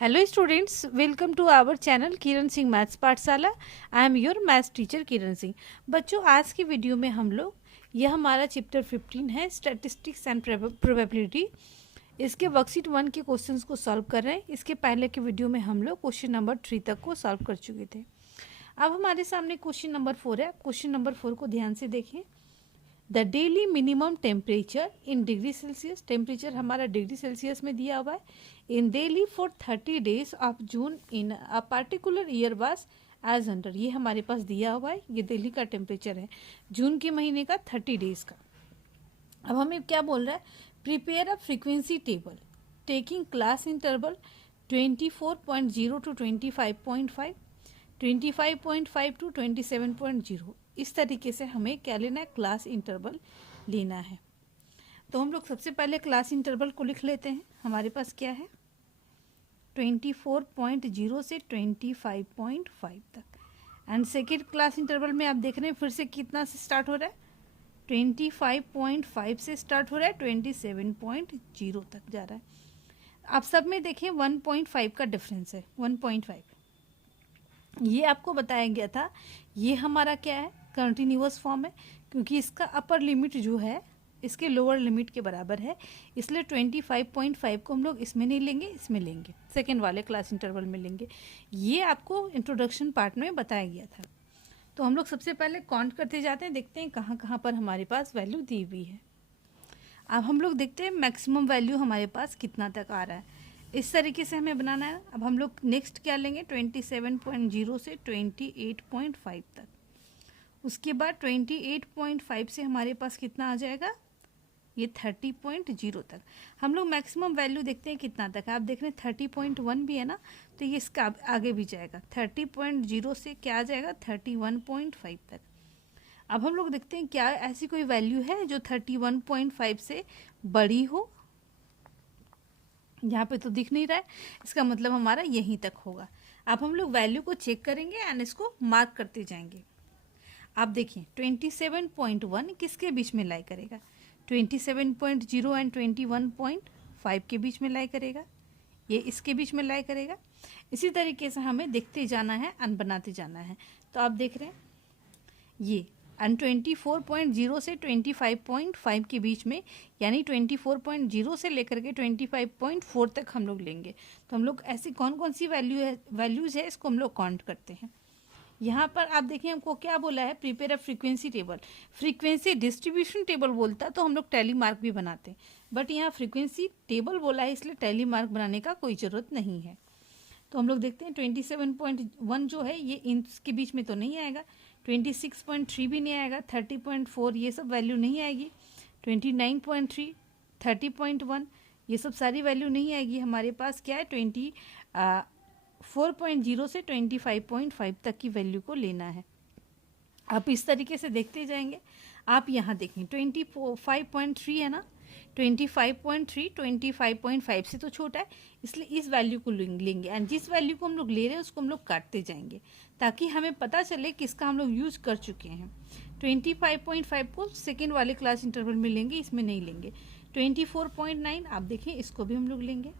Hello students, welcome to our channel Kiran Singh maths Pathshala. I am your maths teacher Kiran Singh. बच्चों, आज की video में हम लोग यह हमारा चैप्टर 15 है स्टैटिस्टिक्स एंड प्रोबेबिलिटी। इसके वर्कशीट 1 के क्वेश्चंस को सॉल्व कर रहे हैं। इसके पहले के वीडियो में हम लोग क्वेश्चन नंबर 3 तक को सॉल्व कर चुके थे। अब हमारे सामने क्वेश्चन नंबर 4 है। क्वेश्चन नंबर 4 को ध्यान से देखें। The daily minimum temperature in degree Celsius, temperature हमारा डिग्री सेल्सियस में दिया हुआ है, in Delhi for 30 days of June in a particular year was as under. ये हमारे पास दिया हुआ है, ये दिल्ली का टेम्परेचर है जून के महीने का 30 डेज का। अब हमें क्या बोल रहा है, prepare a frequency table taking class interval 24.0 to 25.5, 25.5 to 27.0। इस तरीके से हमें क्या लेना है, क्लास इंटरवल लेना है। तो हम लोग सबसे पहले क्लास इंटरवल को लिख लेते हैं। हमारे पास क्या है, 24.0 से 25.5 तक। एंड सेकेंड क्लास इंटरवल में आप देख रहे हैं फिर से कितना से स्टार्ट हो रहा है, 25.5 से स्टार्ट हो रहा है, 27.0 तक जा रहा है। आप सब में देखें 1.5 का डिफरेंस है, 1.5 ये आपको बताया गया था। ये हमारा क्या है, कंटिन्यूअस फॉर्म है, क्योंकि इसका अपर लिमिट जो है इसके लोअर लिमिट के बराबर है, इसलिए 25.5 को हम लोग इसमें नहीं लेंगे, इसमें लेंगे, सेकेंड वाले क्लास इंटरवल में लेंगे। ये आपको इंट्रोडक्शन पार्ट में बताया गया था। तो हम लोग सबसे पहले काउंट करते जाते हैं, देखते हैं कहाँ कहाँ पर हमारे पास वैल्यू दी हुई है। अब हम लोग देखते हैं मैक्सिमम वैल्यू हमारे पास कितना तक आ रहा है। इस तरीके से हमें बनाना है। अब हम लोग नेक्स्ट क्या लेंगे, 27.0 से 28.5 तक। उसके बाद 28.5 से हमारे पास कितना आ जाएगा, ये 30.0 तक। हम लोग मैक्सिमम वैल्यू देखते हैं कितना तक है। आप देख रहे हैं 30.1 भी है ना, तो ये इसका आगे भी जाएगा। 30.0 से क्या आ जाएगा, 31.5 तक। अब हम लोग देखते हैं क्या ऐसी कोई वैल्यू है जो 31.5 से बड़ी हो। यहाँ पे तो दिख नहीं रहा है, इसका मतलब हमारा यहीं तक होगा। अब हम लोग वैल्यू को चेक करेंगे एंड इसको मार्क करते जाएंगे। आप देखिए 27.1 किसके बीच में लाई करेगा, 27.0 एंड 21.5 के बीच में लाई करेगा, ये इसके बीच में लाई करेगा। इसी तरीके से हमें देखते जाना है एंड बनाते जाना है। तो आप देख रहे हैं ये एंड 24.0 से 25.5 के बीच में, यानी 24.0 से लेकर के 25.4 तक हम लोग लेंगे। तो हम लोग ऐसी कौन कौन सी वैल्यूज़ है इसको हम लोग काउंट करते हैं। यहाँ पर आप देखिए हमको क्या बोला है, prepare a frequency table. Frequency distribution table बोलता तो हम लोग टैली मार्क भी बनाते, बट यहाँ फ्रीक्वेंसी टेबल बोला है, इसलिए टैली मार्क बनाने का कोई ज़रूरत नहीं है। तो हम लोग देखते हैं 27.1 जो है ये इनके बीच में तो नहीं आएगा, 26.3 भी नहीं आएगा, 30.4 ये सब वैल्यू नहीं आएगी, 29.3, 30.1 ये सब सारी वैल्यू नहीं आएगी। हमारे पास क्या है, 4.0 से 25.5 तक की वैल्यू को लेना है। आप इस तरीके से देखते जाएंगे। आप यहाँ देखें 25.3 है ना, 25.3 25.5 से तो छोटा है, इसलिए इस वैल्यू को लेंगे एंड जिस वैल्यू को हम लोग ले रहे हैं उसको हम लोग काटते जाएंगे, ताकि हमें पता चले किसका हम लोग यूज कर चुके हैं। 25.5 को सेकेंड वाले क्लास इंटरवल में लेंगे, इसमें नहीं लेंगे। 24.9 आप देखें, इसको भी हम लोग लेंगे।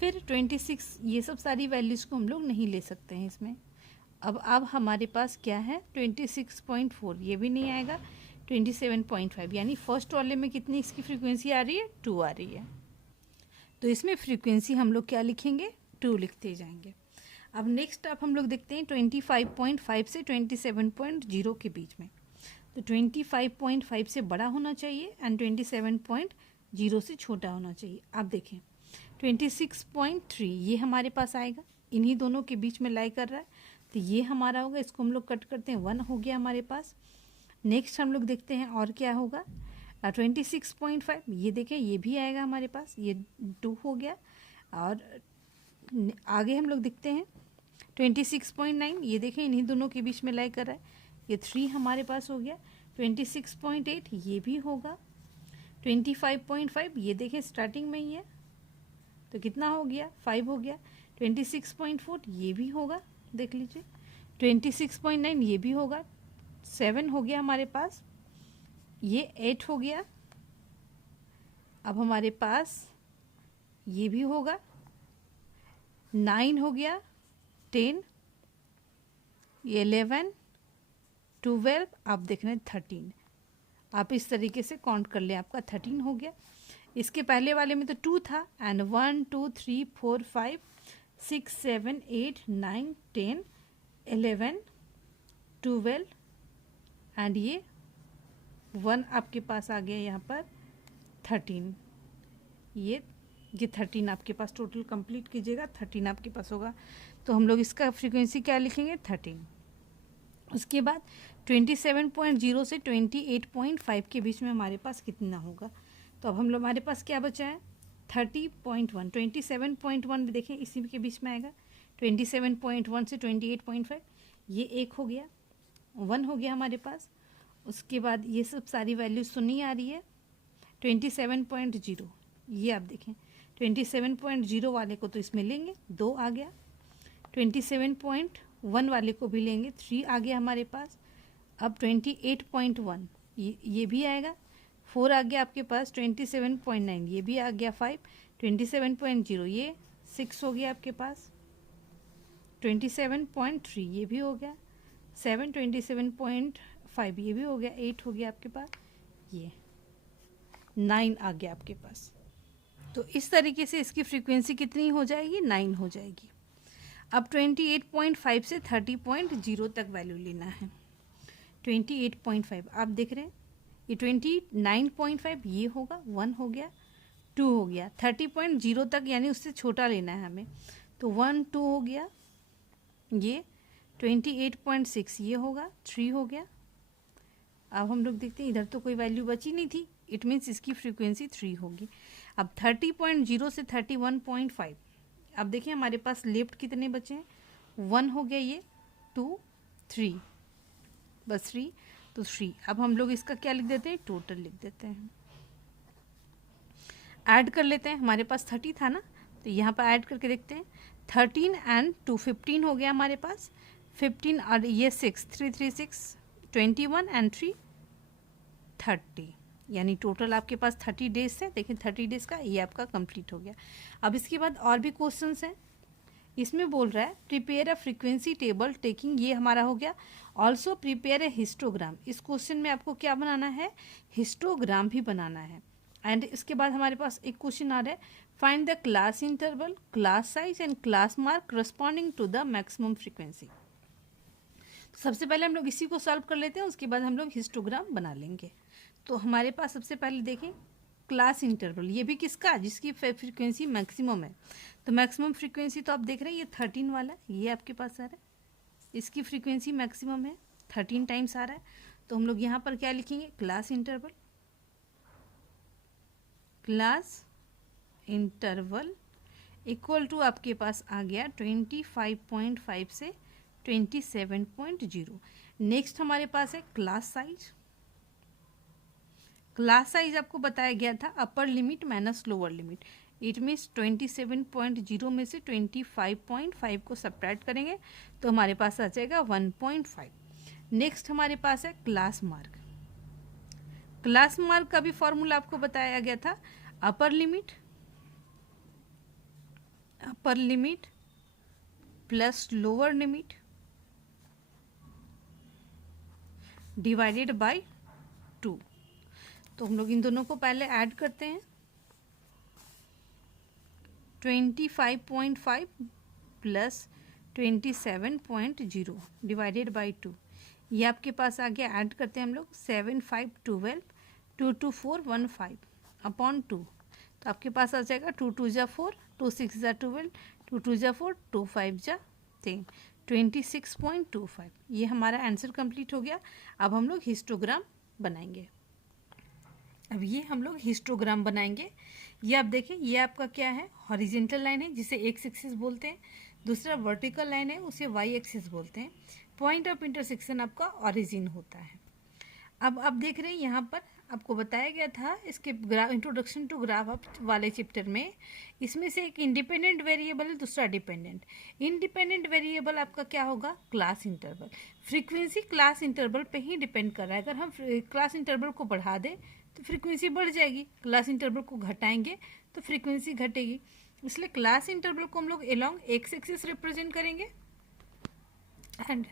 फिर 26, ये सब सारी वैल्यूज़ को हम लोग नहीं ले सकते हैं इसमें। अब हमारे पास क्या है, 26.4 ये भी नहीं आएगा, 27.5 यानी फर्स्ट वाले में कितनी इसकी फ्रीक्वेंसी आ रही है, 2 आ रही है। तो इसमें फ्रीक्वेंसी हम लोग क्या लिखेंगे, 2 लिखते जाएंगे। अब नेक्स्ट अब हम लोग देखते हैं 25.5 से 27.0 के बीच में। तो 25.5 से बड़ा होना चाहिए एंड 27.0 से छोटा होना चाहिए। आप देखें 26.3 ये हमारे पास आएगा, इन्हीं दोनों के बीच में लाई कर रहा है, तो ये हमारा होगा। इसको हम लोग कट करते हैं, 1 हो गया हमारे पास। नेक्स्ट हम लोग देखते हैं और क्या होगा, 26.5 ये देखें ये भी आएगा हमारे पास, ये 2 हो गया। और आगे हम लोग देखते हैं 26.9 ये देखें इन्हीं दोनों के बीच में लाई कर रहा है, ये 3 हमारे पास हो गया। 26.8 ये भी होगा। 25.5 ये देखें स्टार्टिंग में ही है, तो कितना हो गया, 5 हो गया। 26.4 ये भी होगा, देख लीजिए। 26.9 ये भी होगा, 7 हो गया हमारे पास, ये 8 हो गया। अब हमारे पास ये भी होगा, 9 हो गया, 10, 11, 12, आप देख रहे हैं 13। आप इस तरीके से काउंट कर लें, आपका 13 हो गया। इसके पहले वाले में तो 2 था, एंड 1 2 3 4 5 6 7 8 9 10 11 12 एंड ये 1 आपके पास आ गया यहाँ पर 13। ये 13 आपके पास टोटल कंप्लीट कीजिएगा, 13 आपके पास होगा। तो हम लोग इसका फ्रीक्वेंसी क्या लिखेंगे, 13। उसके बाद 27.0 से 28.5 के बीच में हमारे पास कितना होगा। तो अब हम लोग, हमारे पास क्या बचा है, 30.1। 27.1 भी देखें इसी के बीच में आएगा। 27.1 से 28.5 ये एक हो गया, 1 हो गया हमारे पास। उसके बाद ये सब सारी वैल्यूज तो नहीं आ रही है। 27.0 ये आप देखें, 27.0 वाले को तो इसमें लेंगे, 2 आ गया। 27.1 वाले को भी लेंगे, 3 आ गया हमारे पास। अब 28.1 ये भी आएगा, 4 आ गया आपके पास। 27.9 ये भी आ गया, 5। 27.0 ये 6 हो गया आपके पास। 27.3 ये भी हो गया, 7। 27.5 ये भी हो गया, 8 हो गया आपके पास। ये 9 आ गया आपके पास। तो इस तरीके से इसकी फ्रीक्वेंसी कितनी हो जाएगी, 9 हो जाएगी। अब 28.5 से 30.0 तक वैल्यू लेना है। 28.5 आप देख रहे हैं, ये 29.5 ये होगा, 1 हो गया, 2 हो गया। 30.0 तक यानी उससे छोटा लेना है हमें, तो 1 2 हो गया। ये 28.6 ये होगा, 3 हो गया। अब हम लोग देखते हैं, इधर तो कोई वैल्यू बची नहीं थी, इट मीन्स इसकी फ्रीक्वेंसी 3 होगी। अब 30.0 से 31.5 अब देखिए हमारे पास लेफ्ट कितने बचे हैं, 1 हो गया, ये 2 3, बस 3, तो 3। अब हम लोग इसका क्या लिख देते हैं, टोटल लिख देते हैं। ऐड कर लेते हैं, हमारे पास 30 था ना, तो यहाँ पर ऐड करके देखते हैं। 13 एंड 2 15 हो गया हमारे पास। 15 और ये 6 3 3 6 21 एंड 3 30, यानी टोटल आपके पास 30 डेज से, देखिए 30 डेज का ये आपका कंप्लीट हो गया। अब इसके बाद और भी क्वेश्चंस हैं। इसमें बोल रहा है prepare a frequency table taking, ये हमारा हो गया। ऑल्सो प्रिपेयर ए हिस्टोग्राम, इस क्वेश्चन में आपको क्या बनाना है, हिस्टोग्राम भी बनाना है। एंड इसके बाद हमारे पास एक क्वेश्चन आ रहा है, find the class interval, class size and class mark corresponding to the maximum frequency. सबसे पहले हम लोग इसी को सॉल्व कर लेते हैं, उसके बाद हम लोग हिस्टोग्राम बना लेंगे। तो हमारे पास सबसे पहले देखें क्लास इंटरवल, ये भी किसका, जिसकी फ्रीक्वेंसी मैक्सिमम है। तो मैक्सिमम फ्रीक्वेंसी तो आप देख रहे हैं ये 13 वाला, ये आपके पास आ रहा है, इसकी फ्रीक्वेंसी मैक्सिमम है, 13 टाइम्स आ रहा है। तो हम लोग यहाँ पर क्या लिखेंगे, class interval, class interval equal to आपके पास आ गया 25.5 से 27.0। नेक्स्ट हमारे पास है क्लास साइज। क्लास साइज आपको बताया गया था upper limit minus lower limit, it means 27.0 में से 25.5 को सब्ट्रैक्ट करेंगे तो हमारे पास आ जाएगा 1.5। नेक्स्ट हमारे पास है क्लास मार्क। क्लास मार्क का भी फॉर्मूला आपको बताया गया था, upper limit plus lower limit divided by 2। तो हम लोग इन दोनों को पहले ऐड करते हैं। 25.5 प्लस 27.0 डिवाइडेड बाय 2, ये आपके पास आ गया। ऐड करते हैं हम लोग, 7 5 12 2 2 4 1 5 अपॉन 2, तो आपके पास आ जाएगा 2 2 जा 4 2 6 जा 12 2 2 जा 4 2 5 जा 10 26.25। ये हमारा आंसर कंप्लीट हो गया। अब हम लोग हिस्टोग्राम बनाएंगे। अब ये हम लोग हिस्टोग्राम बनाएंगे। ये आप देखें, ये आपका क्या है, हॉरिजेंटल लाइन है जिसे एक्स एक्सिस बोलते हैं, दूसरा वर्टिकल लाइन है उसे वाई एक्सिस बोलते हैं। पॉइंट ऑफ इंटरसेक्शन आपका ओरिजिन होता है। अब आप देख रहे हैं यहाँ पर आपको बताया गया था इसके इंट्रोडक्शन टू ग्राफ वाले चैप्टर में, इसमें से एक इंडिपेंडेंट वेरिएबल है, दूसरा डिपेंडेंट। इंडिपेंडेंट वेरिएबल आपका क्या होगा, class interval. Frequency class interval पे ही डिपेंड कर रहा है। अगर हम क्लास इंटरवल को बढ़ा दें तो फ्रीक्वेंसी बढ़ जाएगी, क्लास इंटरवल को घटाएंगे तो फ्रीक्वेंसी घटेगी। इसलिए क्लास इंटरवल को हम लोग अलोंग एक्स एक्सिस रिप्रेजेंट करेंगे। एंड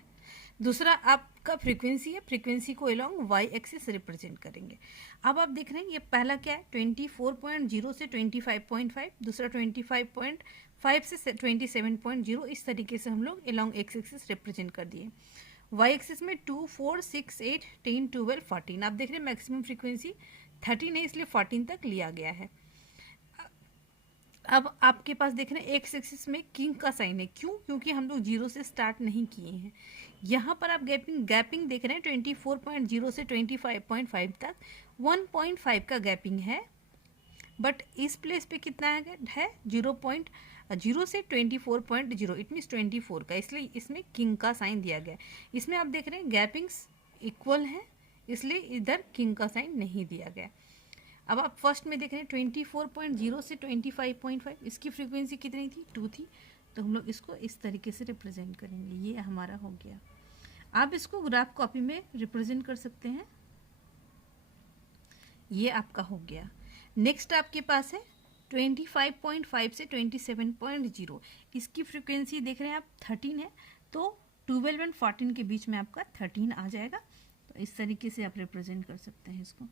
दूसरा आपका फ्रीक्वेंसी है, फ्रीक्वेंसी को अलोंग वाई एक्सिस रिप्रेजेंट करेंगे। अब आप देख रहे हैं ये पहला क्या है, 24.0 से 25.5, दूसरा 25.5 से 27.0, इस तरीके से हम लोग अलोंग एक्स एक्सिस रिप्रेजेंट कर दिए। वाई एक्सिस में 2, 4, 6, 8, 10, 12, 14, आप देख रहे हैं मैक्सिमम फ्रीक्वेंसी 13 है, इसलिए 14 तक लिया गया है। अब आपके पास देख रहे हैं एक्स एक्सिस में किंग का साइन है, क्यों? क्योंकि हम लोग 0 से स्टार्ट नहीं किए हैं। यहाँ पर आप गैपिंग देख रहे हैं 24.0 से 25.5 तक 1.5 का गैपिंग है, बट इस प्लेस पे कितना है 0.0 से 24.0, इट मीन्स 24 का, इसलिए इसमें किंग का साइन दिया गया है। इसमें आप देख रहे हैं गैपिंग्स इक्वल है, इसलिए इधर किंग का साइन नहीं दिया गया। अब आप फर्स्ट में देख रहे हैं 24.0 से 25.5, इसकी फ्रीक्वेंसी कितनी थी, 2 थी, तो हम लोग इसको इस तरीके से रिप्रेजेंट करेंगे। ये हमारा हो गया। आप इसको ग्राफ कॉपी में रिप्रेजेंट कर सकते हैं। ये आपका हो गया। नेक्स्ट आपके पास है 25.5 से 27.0, इसकी फ्रीक्वेंसी देख रहे हैं आप 13 है, तो 12 एंड 14 के बीच में आपका 13 आ जाएगा। तो इस तरीके से आप रिप्रेजेंट कर सकते हैं इसको।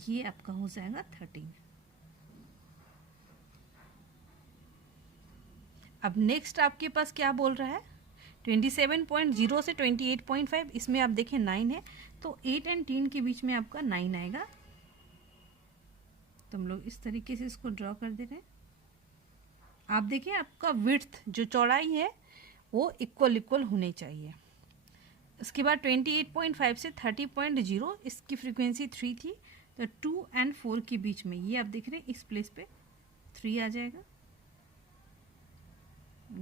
ये आपका हो जाएगा 13। अब नेक्स्ट आपके पास क्या बोल रहा है, 27.0 से 28.5, इसमें आप देखें 9 है, तो 8 एंड 10 के बीच में आपका 9 आएगा। तो हम लोग इस तरीके से इसको ड्रॉ कर दे रहे हैं। आप देखें आपका विड्थ जो चौड़ाई है वो इक्वल होने चाहिए। उसके बाद 28.5 से 30.0, इसकी फ्रीक्वेंसी 3 थी, तो 2 एंड 4 के बीच में, ये आप देख रहे हैं इस प्लेस पे 3 आ जाएगा।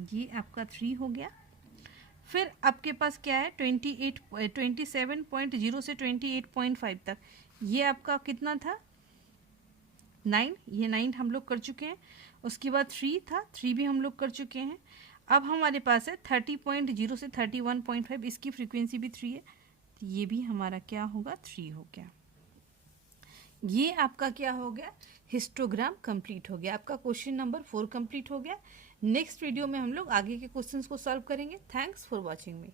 ये आपका 3 हो गया। फिर आपके पास क्या है 27.0 से 28.5 तक, ये आपका कितना था 9, ये 9 हम लोग कर चुके हैं। उसके बाद 3 था, 3 भी हम लोग कर चुके हैं। अब हमारे पास है 30.0 से 31.5, इसकी फ्रीक्वेंसी भी 3 है, तो ये भी हमारा क्या होगा 3 हो गया। ये आपका क्या हो गया, हिस्टोग्राम कंप्लीट हो गया। आपका क्वेश्चन नंबर 4 कंप्लीट हो गया। नेक्स्ट वीडियो में हम लोग आगे के क्वेश्चंस को सॉल्व करेंगे। Thanks for watching me.